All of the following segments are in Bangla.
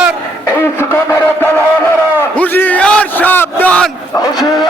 হুশিয়ার। হুশিয়ার সাবধান। হুশিয়ার।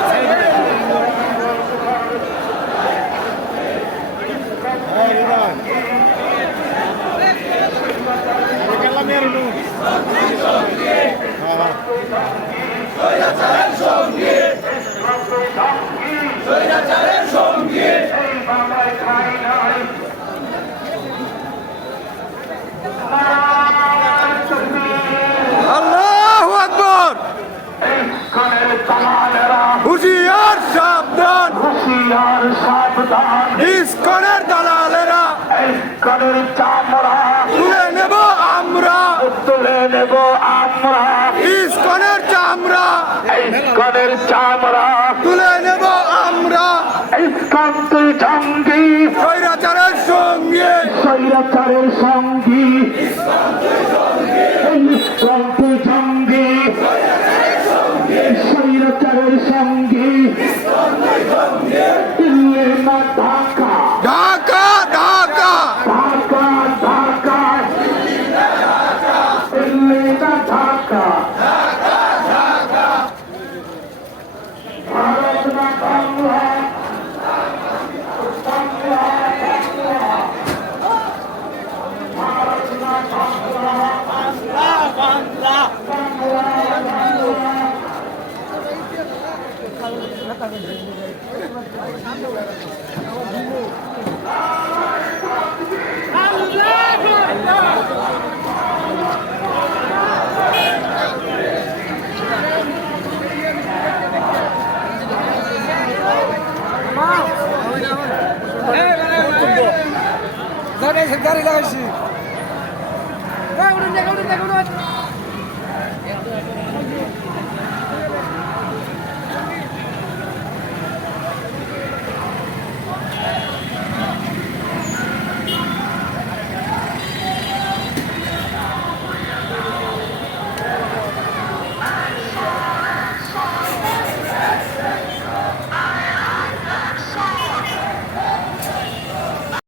ভিডিও দাঁড়াও দাঁড়াও সম্পূর্ণ আল্লাহ আকবর। হুশিয়ার সাবধান। হুশিয়ার সাবধান ইস্কনের দালালেরা। কানের চামড়া তুলে নেব আমরা। তুলে নেব আমরা। ইস্কনের চামড়া। কানের চামড়া। তুলে নেব আমরা। ইস্কান্ত জঙ্গি স্বৈরাচারের সঙ্গে। স্বৈরাচারের সঙ্গী। ইস্কান্ত জঙ্গি স্বৈরাচারের সঙ্গী। গাড়ি লাগাইছি। উঠুন উঠুন উঠুন